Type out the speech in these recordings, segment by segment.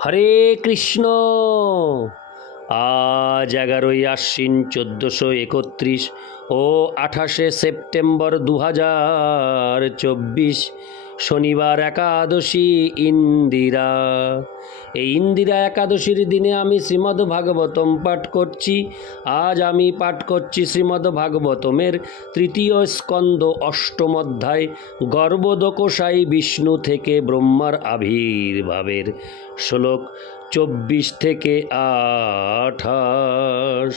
হরে কৃষ্ণ। আজ এগারোই আশ্বিন চোদ্দোশো একত্রিশ ও আঠাশে সেপ্টেম্বর দু হাজার চব্বিশ। শনিবার একাদশী ইন্দিরা। এই ইন্দিরা একাদশীর দিনে আমি শ্রীমদ্ ভাগবতম পাঠ করছি। আজ আমি পাঠ করছি শ্রীমদ্ ভাগবতমের তৃতীয় স্কন্দ অষ্টম অধ্যায়, গর্ভদকোষাই বিষ্ণু থেকে ব্রহ্মার আবির্ভাবের শ্লোক চব্বিশ থেকে আঠাশ।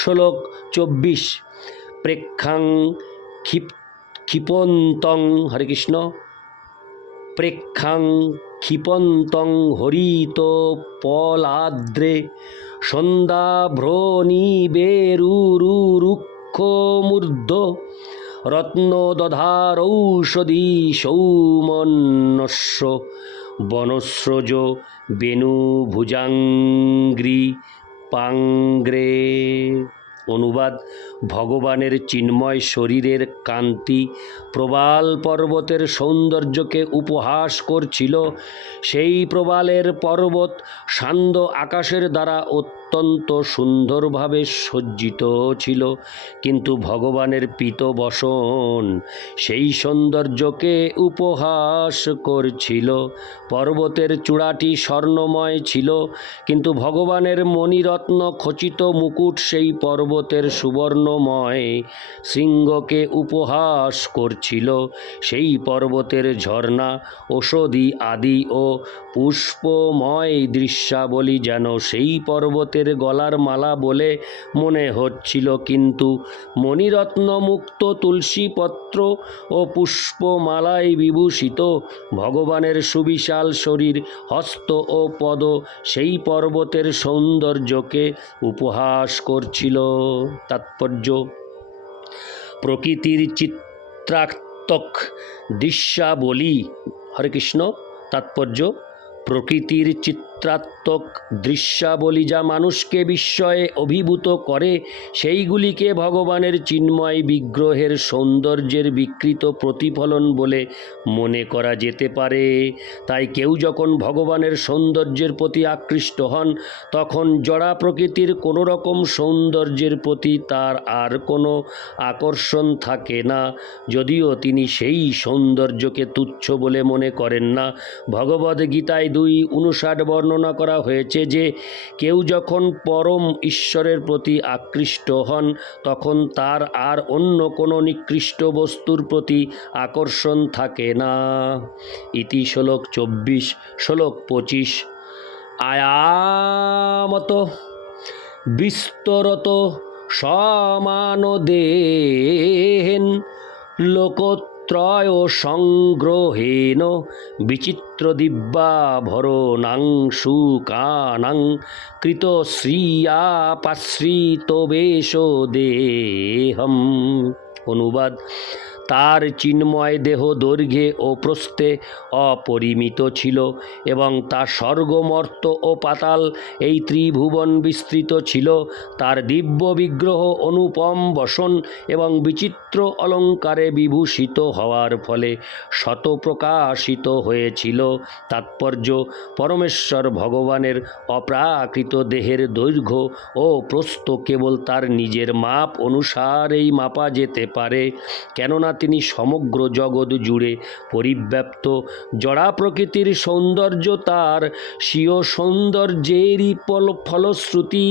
শ্লোক চব্বিশ। প্রেক্ষাং ক্ষিপ, ক্ষিপন্তং, হরে কৃষ্ণ। প্রেক্ষাং ক্ষিপন্তং হরিত পলাদ্রে। সন্ধ্যাভ্রণিবেরুরুক্ষ মূর্ধ। রত্ন দধারৌষধি সৌমন্যস্য বনস্রজ বেণুভুজাঙ্গ্রি পাংগ্রে অনুবাদ, ভগবানের চিন্ময় শরীরের কান্তি, প্রবাল পর্বতের সৌন্দর্যকে উপহাস করছিল। সেই প্রবালের পর্বত সান্দ আকাশের দ্বারা অত্যন্ত সুন্দরভাবে সজ্জিত ছিল, কিন্তু ভগবানের পিত বসন সেই সৌন্দর্যকে উপহাস করছিল। পর্বতের চূড়াটি স্বর্ণময় ছিল, কিন্তু ভগবানের মণিরত্ন খচিত মুকুট সেই পর্বতের সুবর্ণময় শৃঙ্গকে উপহাস করছিল। সেই পর্বতের ঝর্ণা ওষধি আদি ও পুষ্পময় দৃশ্যাবলী যেন সেই পর্বতের গলার মালা বলে মনে হচ্ছিল কিন্তু মণিরত্ন মুক্ত তুলসীপত্র ও পুষ্পমালায় বিভূষিত ভগবানের সুবিশাল শরীর, হস্ত ও পদ সেই পর্বতের সৌন্দর্যকে উপহাস করছিল। তাৎপর্য, প্রকৃতির চিত্রাত্মক দৃশ্যাবলী। হরে কৃষ্ণ, তাৎপর্য, প্রকৃতির চিত্রাত্মক দৃশ্যাবলী যা মানুষকে বিস্ময়ে অভিভূত করে, সেইগুলিকে ভগবানের চিন্ময় বিগ্রহের সৌন্দর্যের বিকৃত প্রতিফলন বলে মনে করা যেতে পারে। তাই কেউ যখন ভগবানের সৌন্দর্যের প্রতি আকৃষ্ট হন, তখন জড়া প্রকৃতির কোনো রকম সৌন্দর্যের প্রতি তার আর কোনো আকর্ষণ থাকে না। যদিও তিনি সেই সৌন্দর্যকে তুচ্ছ বলে মনে করেন না। ভগবদ্গীতায় দুই উনষাট বর্ণনা করা হয়েছে যে কেউ যখন পরম ঈশ্বরের প্রতি আকৃষ্ট হন, তখন তার আর অন্য কোনো নিকৃষ্ট বস্তুর প্রতি আকর্ষণ থাকে না। ইতি শ্লোক চব্বিশ, শ্লোক পঁচিশ। আয়ামত বিস্তরত সমান দেহেন লোকত্রয় সংগ্রহেণ বিচিত্র দিব্যাভরণাং সুকানাং কৃত শ্রিয়াপাশ্রিত বেশ দেহম অনুবাদ তার চিন্ময় দেহ দৈর্ঘ্যে ও প্রস্থে অপরিমিত ছিল এবং তা স্বর্গমর্ত ও পাতাল এই ত্রিভুবন বিস্তৃত ছিল। তার দিব্য বিগ্রহ অনুপম বসন এবং বিচিত্র অলঙ্কারে বিভূষিত হওয়ার ফলে শত প্রকাশিত হয়েছিল। তাৎপর্য, পরমেশ্বর ভগবানের অপ্রাকৃত দেহের দৈর্ঘ্য ও প্রস্থ কেবল তার নিজের মাপ অনুসারেই মাপা যেতে পারে। কেননা তিনি সমগ্র জগৎ জুড়ে পরিব্যাপ্ত। জড়া প্রকৃতির সৌন্দর্য তার, স্বীয় সৌন্দর্যেরই ফল, ফলশ্রুতি।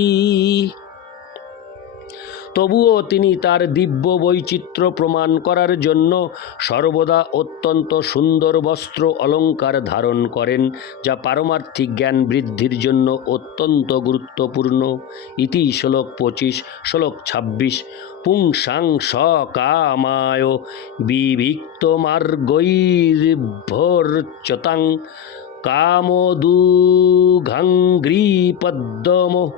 তবুও তিনি তার দিব্য বৈচিত্র্য প্রমাণ করার জন্য সর্বদা অত্যন্ত সুন্দর বস্ত্র অলঙ্কার ধারণ করেন, যা পারমার্থিক জ্ঞান বৃদ্ধির জন্য অত্যন্ত গুরুত্বপূর্ণ। ইতি শ্লোক পঁচিশ, শ্লোক ছাব্বিশ পুংসাং সকামায় বিভিক্ত মার্গৈর্ভর্চতাং কামদুঘাঙ্গ্রিপদ্ম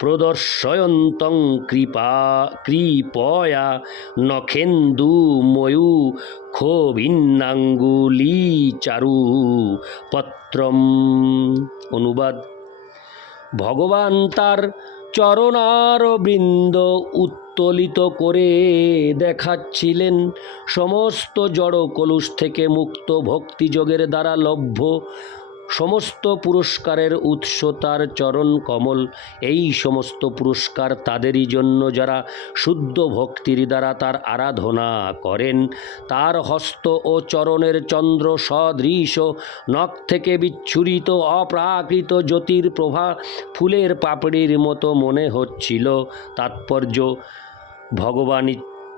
প্রদর্শয়ন্তং কৃপা কৃপয়া নখেন্দু ময়ূ ক্ষোভিন্নাঙ্গুলি চারু পত্রম অনুবাদ। ভগবান তার চরণার বৃন্দ উত্তোলিত করে দেখাচ্ছিলেন সমস্ত জড় কলুষ থেকে মুক্ত ভক্তিযোগের দ্বারা লভ্য সমস্ত পুরস্কারের উৎস তার চরণ কমল। এই সমস্ত পুরস্কার তাদেরই জন্য যারা শুদ্ধ ভক্তির দ্বারা তার আরাধনা করেন। তার হস্ত ও চরণের চন্দ্র সদৃশ, নখ থেকে বিচ্ছুরিত অপ্রাকৃত জ্যোতির প্রভা ফুলের পাপড়ির মতো মনে হচ্ছিল। তাৎপর্য, ভগবান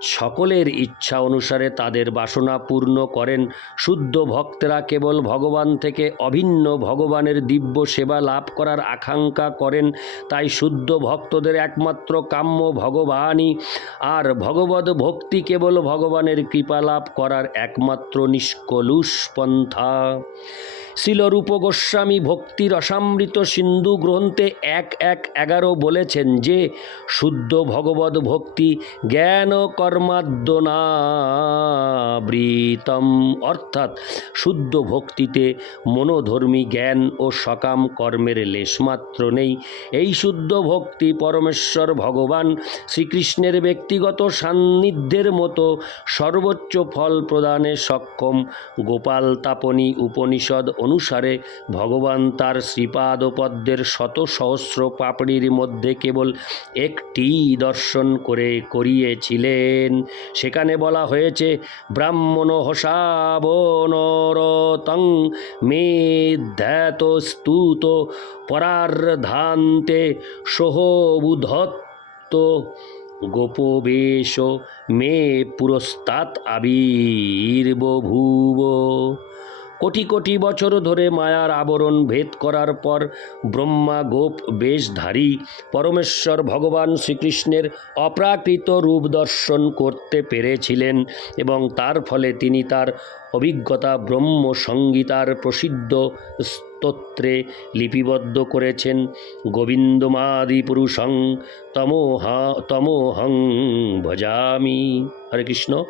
সকলের ইচ্ছা অনুসারে তাদের বাসনা পূর্ণ করেন। শুদ্ধ ভক্তরা কেবল ভগবান থেকে অভিন্ন ভগবানের দিব্য সেবা লাভ করার আকাঙ্ক্ষা করেন, তাই শুদ্ধ ভক্তদের একমাত্র কাম্য ভগবানই। আর ভগবত ভক্তি কেবল ভগবানের কৃপা লাভ করার একমাত্র নিষ্কলুষ পন্থা। শিলরূপ গোস্বামী ভক্তির অসামৃত সিন্ধু গ্রন্থে এক এক এগারো বলেছেন যে, শুদ্ধ ভগবত ভক্তি জ্ঞান কর্মাদ্যনাবৃতম অর্থাৎ, শুদ্ধ ভক্তিতে মনোধর্মী জ্ঞান ও সকাম কর্মের লেশমাত্র নেই। এই শুদ্ধ ভক্তি পরমেশ্বর ভগবান শ্রীকৃষ্ণের ব্যক্তিগত সান্নিধ্যের মতো সর্বোচ্চ ফল প্রদানে সক্ষম গোপাল তাপনী উপনিষদ অনুসারে ভগবান তার শ্রীপাদপদ্মের শত সহস্র পাপড়ির মধ্যে কেবল একটি দর্শন করে করিয়েছিলেন। সেখানে বলা হয়েছে, ব্রাহ্মণ হসাবনরতং মেধ্যাত স্তুত পরার্ধান্তে সোহবুধত্ত গোপবেশ মে পুরস্তাৎ আবির্বভূব কোটি কোটি বছর ধরে মায়ার আবরণ ভেদ করার পর ব্রহ্মা গোপ বেশধারী পরমেশ্বর ভগবান শ্রীকৃষ্ণের অপ্রাকৃত রূপ দর্শন করতে পেরেছিলেন এবং তার ফলে তিনি তার অভিজ্ঞতা ব্রহ্ম সংগীতার প্রসিদ্ধ স্তোত্রে লিপিবদ্ধ করেছেন গোবিন্দমাদি পুরুষং তমোহা, তমোহং ভজামি। হরে কৃষ্ণ।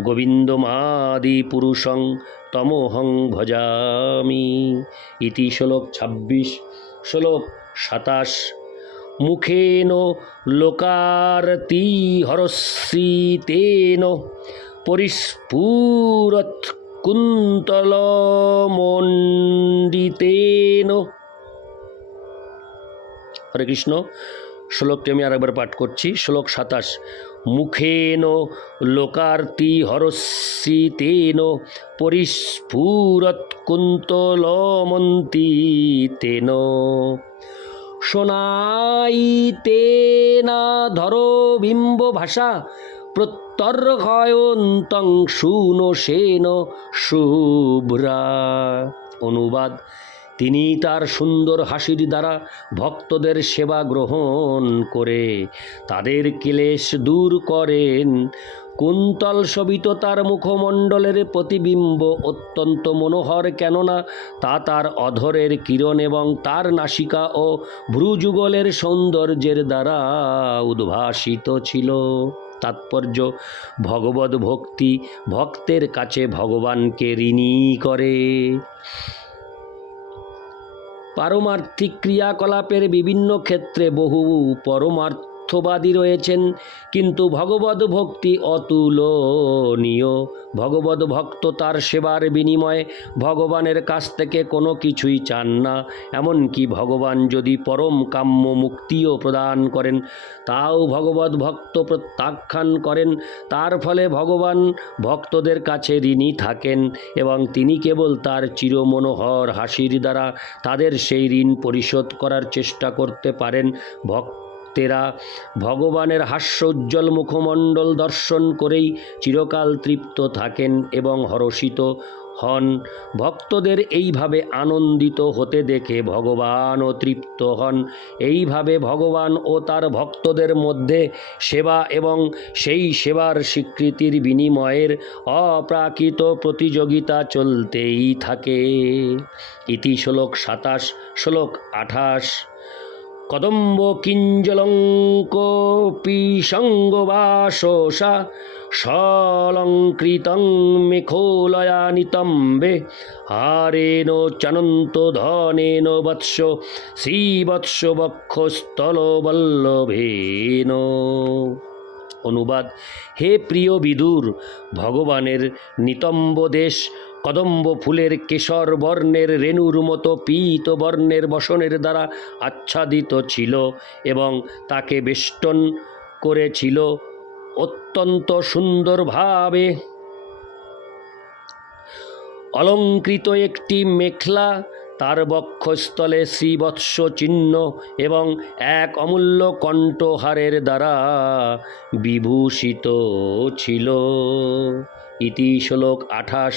গোবিন্দমাদি পুরুষং তমোহং ভজামি। ইতি শ্লোক ছাব্বিশ, শ্লোক সাতাশ। মুখেন লোকারতি হরশ্রীতেন পরিস্ফুরত কুন্তলমণ্ডিতেন। হরে কৃষ্ণ, শ্লোকটি আমি আরেকবার পাঠ করছি। শ্লোক সাতাশ, মুখেন লোকার্তি হরস্যিতেন পরিস্ফুরত কুন্তলমন্তি তেন শোনাইতেনা ধরো বিম্ব ভাষা প্রত্যর্ঘয়ন্তং শুনো সেন শুভ্রা। অনুবাদ, তিনি তার সুন্দর হাসির দ্বারা ভক্তদের সেবা গ্রহণ করে, তাদের ক্লেশ দূর করেন। কুন্তল শোভিত তার মুখমণ্ডলের প্রতিবিম্ব অত্যন্ত মনোহর, কেননা তা তার অধরের কিরণ এবং তার নাসিকা ও ভ্রুযুগলের সৌন্দর্যের দ্বারা উদ্ভাসিত ছিল। তাৎপর্য ভগবত ভক্তি ভক্তের কাছে ভগবানকে ঋণী করে। পারমার্থিক ক্রিয়াকলাপের বিভিন্ন ক্ষেত্রে বহু পরমার্থবাদী রয়েছেন, কিন্তু ভগবত ভক্তি অতুলনীয়। ভগবত ভক্ত তার সেবার বিনিময়ে ভগবানের কাছ থেকে কোনো কিছুই চান না, এমনকি ভগবান যদি পরম কাম্য মুক্তিও প্রদান করেন, তাও ভগবত ভক্ত প্রত্যাখ্যান করেন। তার ফলে ভগবান ভক্তদের কাছে ঋণী থাকেন এবং তিনি কেবল তার চিরমনোহর হাসির দ্বারা তাদের সেই ঋণ পরিশোধ করার চেষ্টা করতে পারেন। ভক্তেরা ভগবানের হাস্য উজ্জ্বল মুখমণ্ডল দর্শন করেই চিরকাল তৃপ্ত থাকেন এবং হরষিত হন। ভক্তদের এইভাবে আনন্দিত হতে দেখে ভগবানও তৃপ্ত হন। এইভাবে ভগবান ও তার ভক্তদের মধ্যে সেবা এবং সেই সেবার স্বীকৃতির বিনিময়ের অপ্রাকৃত প্রতিযোগিতা চলতেই থাকে। ইতি শ্লোক সাতাশ, শ্লোক আঠাশ। কদম্ব কিঞ্জলঙ্ক মেখোলয়া নিতম্বে হারেণ চানন্ত ধনেন বৎস শ্রীবৎস বক্ষস্থলবল্লভেন অনুবাদ, হে প্রিয় বিদুর, ভগবানের নিতম্ব দেশ কদম্ব ফুলের কেশর বর্ণের রেণুর মতো পীত বর্ণের বসনের দ্বারা আচ্ছাদিত ছিল এবং তাকে বেষ্টন করেছিল অত্যন্ত সুন্দরভাবে। অলঙ্কৃত একটি মেখলা, তার বক্ষস্থলে শ্রীবৎস চিহ্ন এবং এক অমূল্য কণ্ঠহারের দ্বারা বিভূষিত ছিল। ইতি শ্লোক আঠাশ।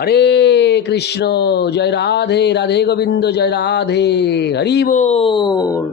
হরে কৃষ্ণ জয় রাধে রাধে গোবিন্দ জয় রাধে হরি বল।